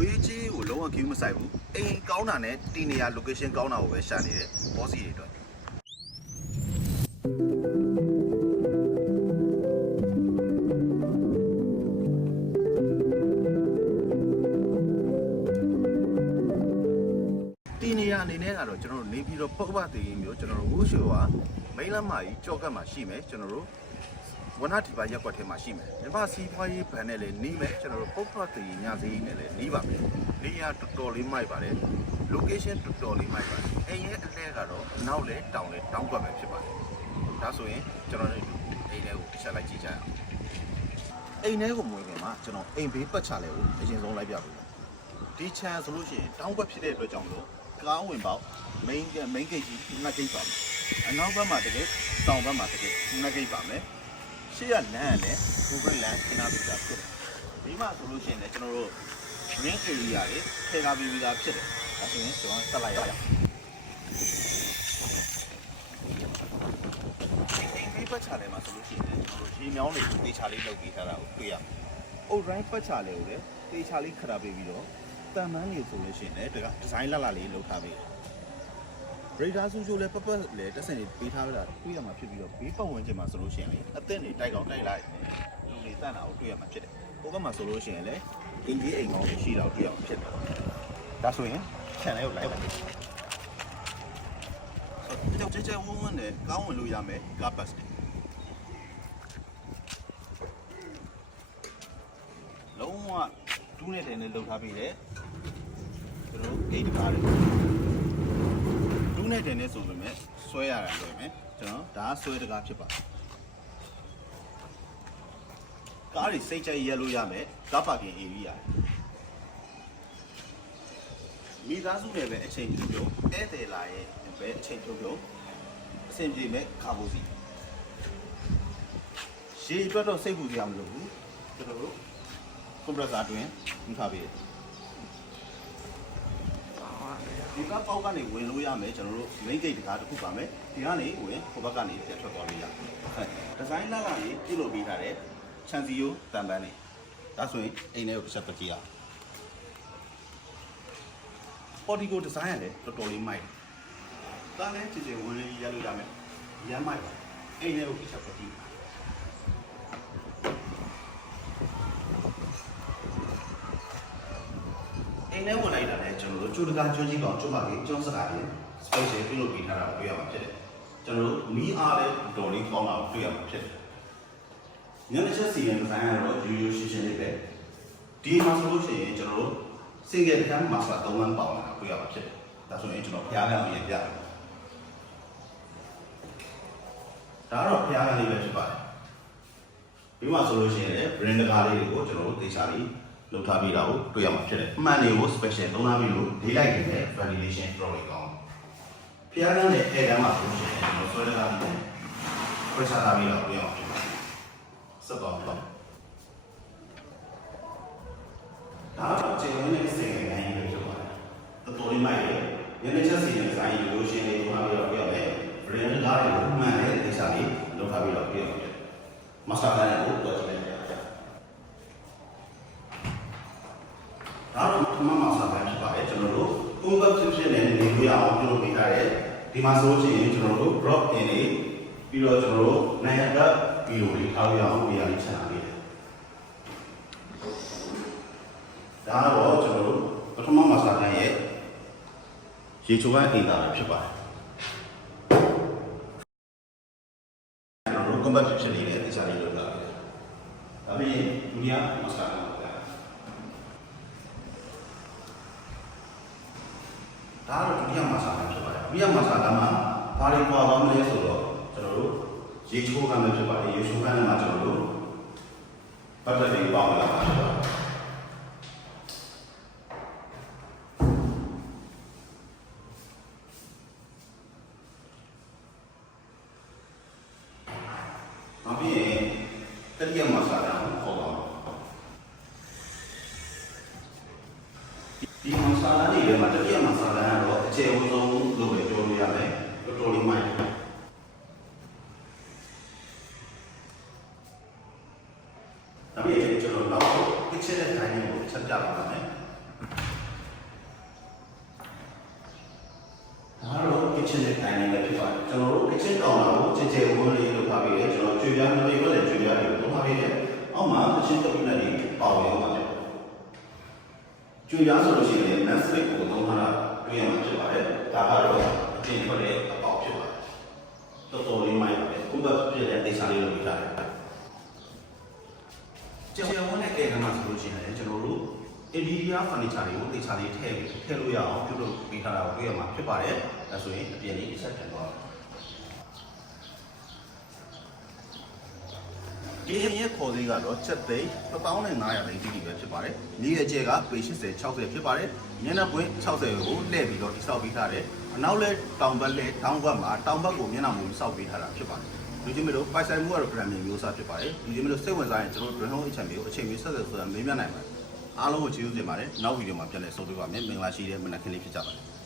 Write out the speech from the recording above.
ငွေကြီးကိုလုံးဝ queue မဆိုင်ဘူးအိမ်ကောင်းတာနဲ့တီနေရ location ကောင်းတာကိုပဲရှာနေတယ် boss တွေအတွက်တီနေရအနေနဲ့ကတော့ကျွန်တော်တို့နေပြီးတော့ပုတ်ပတည်မျိုးကျွန်တော်တို့ဝှရှိုးကမိန်းလမ်းမကြီးကြောက်ကတ်မှာရှိမယ်ကျွန်တော်တို့ဝနတီပါရက်ကွက်ထဲမှာရှိမယ်မြမစီးပွားရေးဘဏ်နဲ့လည်းနေမယ်ကျွန်တော်တို့ပုတ်ပတည်ညစီးနဲ့လည်းနေပါမယ်နေရတော်တော်လေးမိုက်ပါတယ် location တော်တော်လေးမိုက်ပါတယ်အိမ်ရဲ့အလဲကတော့နောက်လဲတောင်ကွက်ပဲဖြစ်ပါတယ်ဒါဆိုရင်ကျွန်တော်တို့အိမ်ထဲကိုတစ်ချက်လိုက်ကြည့်ကြရအောင်အိမ်ထဲကိုမဝင်ခင်မှာကျွန်တော်အိမ်ဘေးပတ်ချလဲကိုအရင်ဆုံးလိုက်ပြပေးမယ်ဒီချမ်းဆိုလို့ရှိရင်တောင်ကွက်ဖြစ်တဲ့အတွက်ကြောင့်မလို့ကောင်းဝင်ပေါက် main gate ကြီးနှစ်ဂိတ်ပါမယ်အနောက်ဘက်မှာတကယ်တောင်ဘက်မှာတကယ်နှစ်ဂိတ်ပါမယ်ရှေ့ကလမ်းနဲ့ Google Land ကျင်းသားပြတာဖြစ်တယ်ဒီမှာဆိုလို့ရှိရင်လည်းကျွန်တော်တို့ green area တွေထည့်ထားပြီးသားဖြစ်တယ်ဒါဆိုရင်ကျွန်တော်ဆက်လိုက်ရအောင်ဒီပတ်ချာလဲမှာဆိုလို့ရှိရင်ကျွန်တော်တို့ရေမြောင်းတွေတေချာလေးလုပ်ပေးထားတာကိုတွေ့ရမယ်အုတ်တိုင်းပတ်ချာလဲကိုလည်းတေချာလေးခရပေးပြီးတော့တန်မန်းလေးဆိုလို့ရှိရင်လည်းဒီဇိုင်းလှလေးလုပ်ထားပေးတယ်radar စုချိုးလဲပတ်လဲတက်စင်လေးပေးထားတာတွေ့ရမှာဖြစ်ပြီးတော့ဘေးပတ်ဝန်းကျင်မှာဆိုလို့ရှိရင်လေအသက်တွေတိုက်ကောင်တိုက်လိုက်လူတွေတန့်တာကိုတွေ့ရမှာဖြစ်တယ်ဟိုဘက်မှာဆိုလို့ရှိရင်လေအင်ကြီးအိမ်ကောင်ရှိတာကိုတွေ့ရမှာဖြစ်တယ်ဒါဆိုရင်ခြံလေးကိုလိုက်ပါကျဲဝန်းနဲ့ကောင်းဝင်လို့ရမယ်ကားပတ်တယ်လုံးဝဒူးနဲ့တယ်နဲ့လှုပ်ထားပြီးတယ်ကျွန်တော်ဂိတ်တကားလေးဒူးနဲ့တယ်နဲ့ဆိုပေမဲ့ဆွဲရတာတွေ့မယ်ကျွန်တော်ဒါဆွဲတကားဖြစ်ပါတယ်ကားတွေစိတ်ကြိုက်ရက်လို့ရမယ်ကားပါကင် area မိသားစုတွေပဲအချိန်ပြုံးဧည့်သည်လာရဲ့ပဲအချိန်ပြုံးအဆင်ပြေမဲ့ခါဖို့စီရှေးအတွက်တော့စိတ်ပူကြမလို့ဘူးကျွန်တော်တို့ကွန်ပရက်ဆာတွင်ယူထားပေးတယ်ဒီကပေါက်ကနေဝင်လို့ရမယ်ကျွန်တော်တို့ main gate တကားတစ်ခုပါမယ်ဒီကနေဝင်ဟိုဘက်ကနေပြန်ထွက်သွားလို့ရတယ်ဒီဇိုင်းလာလေးပြုလုပ်ပေးထားတဲ့ချန်စီယိုတန်ပန်းနေဒါဆိုရင်အိမ်ထဲကိုတစ်ချက်ပတ်ကြည့်ရအောင်ပေါ်ဒီကိုဒီဇိုင်းရတယ်တော်တော်လေးမိုက်တာလည်းကြည်ဝင်လေးရလို့ရမယ်ရမ်းမိုက်ပါအိမ်ထဲကိုတစ်ချက်ပတ်ကြည့်အိမ်ထဲဝင်လိုက်တာလည်းကျွန်တော်တို့ကျိုးတကားကျွန်းကြီးကောင်ကျွန်းပါကြီးကျွန်းစကားကြီး special ပြုလုပ်ပေးထားတာကိုတွေ့ရမှာဖြစ်တယ်ကျွန်တော်တို့မီးအားလည်းတော်လေးကောင်းတာကိုတွေ့ရမှာဖြစ်တယ်ညနေချက်စီရင်ဒီဇိုင်းကတော့ရိုးရိုးရှင်းရှင်းလေးပဲဒီမှာဆိုလို့ရှိရင်ကျွန်တော်တို့ single cam master 3 lane ပေါင်းတာတွေ့ရမှာဖြစ်တယ်ဒါဆိုရင်ကျွန်တော်ဖျားကန်လေးပြတယ်ဒါတော့ဖျားကန်လေးပဲဖြစ်ပါတယ်ဒီမှာဆိုလို့ရှိရင်လည်း brand တကားလေးတွေကိုကျွန်တော်တို့သေချာလေးလုပ်ထားပြီးတာကိုတွေ့ရမှာဖြစ်တယ်အမှန်တွေကို special သုံးထားပြီးလို့ daylight တွေနဲ့ ventilation တော်တော်ကောင်းဖျားကန်နဲ့ air ကန်မှာဆိုလို့ရှိရင်ကျွန်တော်ဆွဲထားပြီး pressure ထားပြီးတော့တွေ့ရမှာဖြစ်ပါတယ်ဆက်တော့ပါဒါတော့ကျေဝင်နေစေခိုင်းနေလို့ပြောပါတယ်တော်တော်လေးမိုက်တယ်ညနေချက်စီရင်ဆိုင်လိုရှင်လေးမှာပြီးတော့ပြောမယ် brand ကားတွေကိုမှန်တဲ့ဒေသလေးလောက်ထားပြီးတော့ပြောမယ်မစတာနဲ့ကိုတော့ကြည့်လိုက်ကြဒါတော့မမစတာဖြစ်ပါတယ်ကျွန်တော်တို့ပုံပတ်ဖြစ်နေနေလို့ရအောင်ပြုလုပ်ပေးထားတယ်ဒီမှာဆိုရင်ကျွန်တော်တို့ drop in လေးပြီးတော့ကျွန်တော်တို့နိုင်ရတဲ့ဗီဒီယိုလေးထားရအောင်ပြရလေးချန်ပေးတယ်ဒါတော့ကျွန်တော်တို့ပထမမှာစာတန်းရဲ့ရေချိုးပိုင်းဒေတာပဲဖြစ်ပါတယ်ကျွန်တော်တို့ combat ဖြစ်နေတဲ့ဒေတာလေးလုပ်တာဒါပေမဲ့ဒုတိယမှာစာတန်းလုပ်တာဒါတော့ဒုတိယမှာစာတန်းဖြစ်ပါတယ်ဒုတိယမှာစာတန်းမှာဘာတွေပေါ်သွားမလဲဆိုတော့ကျွန်တော်တို့ရေချိုးကမ်းပဲဖြစ်ပါတယ်ရေချိုးကမ်းမှာကျွန်တော်တို့ပတ်သက်ပြီးပေါင်းလာတာဖြစ်ပါတယ်နောက်ပြီးတတိယမှာစာတန်းကိုခေါ်ပါဒီမှာစာတန်းတွေမှာတတိယမှာစာတန်းကတော့အခြေအဝဆုံးလို့ပဲပြောလို့ရမယ်တော်တော်လေးမိုက်တယ်ဒါပေမဲ့ကျွန်တော်နောက်တစ်ချက်တိုင်းကိုချက်ပြပါမယ် kitchen နဲ့ dining ပဲဖြစ်ပါတယ်ကျွန်တော်တို့ kitchen counter ကိုချေချေဝန်းလေးလုပ်ထားပြီးတယ်ကျွန်တော်ကြွေပြားမလေးပဲလေကြွေပြားတွေကိုသုံးထားပြီးတယ်အောက်မှာ kitchen cabinet တွေပေါဝင်အောင်ပါကြွေပြားဆိုလို့ရှိရင် massive ကိုသုံးထားတာတွေ့ရမှာဖြစ်ပါတယ်ဒါကတော့အပြင်ထွက်တဲ့အပေါက်ဖြစ်ပါတယ်တော်တော်လေးမိုင်းပါတယ်ခုဘက်ပြည့်တဲ့ဒေသလေးလုပ်ထားတယ်ကျေဝန်းနဲ့ကဲကမှာဆိုလို့ရှိရင်ကျွန်တော်တို့ interior furniture တွေကိုဒေသလေးထည့်လို့ရအောင်ပြုလုပ်ပေးထားတာကိုတွေ့ရမှာဖြစ်ပါတယ်ဒါဆိုရင်အပြင်လေးဆက်ပြန်သွားဒီရဲ့ခေါ်သေးကတော့ချက်သိန်း1500လိန်ကြီးပဲဖြစ်ပါတယ်။မြေရဲ့ကျဲကပေ80 60ဖြစ်ပါတယ်။မျက်နှာပွင့်60ကိုလှည့်ပြီးတော့တိစောက်ပေးထားတယ်။အနောက်လဲတောင်ဘက်လဲတောင်ဘက်မှာတောင်ဘက်ကိုမျက်နှာမူစောက်ပေးထားတာဖြစ်ပါတယ်။လူချင်းမလို့ပိုင်ဆိုင်မှုကတော့ brand name မျိုးစားဖြစ်ပါတယ်။လူချင်းမလို့စိတ်ဝင်စားရင်ကျွန်တော်တို့ brand home အချက်မျိုးအချိန်မျိုးဆက်ဆက်ဆိုတာမေးမြန်းနိုင်ပါတယ်။အားလုံးကိုကျေးဇူးတင်ပါတယ်။နောက်ဗီဒီယိုမှာပြန်လည်ဆုံတွေ့ပါမယ်။မင်္ဂလာရှိတဲ့မနက်ခင်းလေးဖြစ်ကြပါစေ။